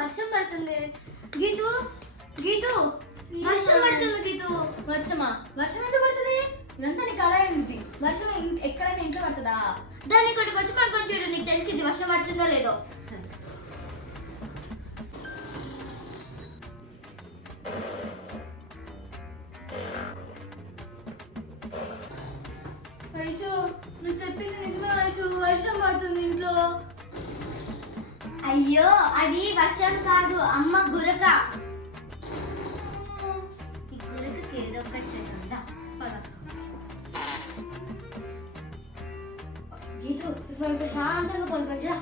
వర్షం పడుతుంది. గీతు గీతు వర్షం పడుతుంది. గీతు వర్షమా? వర్షం ఎందుకు పడుతుంది? ఇదంతా నీకు అలా ఏంటి? వర్షం ఎక్కడైనా ఇంట్లో పడుతుందా? దాన్ని ఇక్కడికి వచ్చి పడుకొని చూడు, నీకు తెలిసింది వర్షం పడుతుందో లేదో. ఐషు, నువ్వు చెప్పింది నిజమే ఐషు, వర్షం పడుతుంది ఇంట్లో. అయ్యో అది వర్షం కాదు, అమ్మ గురక. ఈ గురకకి ఏదో ఒకటి చేద్దా. గీతు ఇప్పుడు శాంతంగా పడుకోవచ్చురా.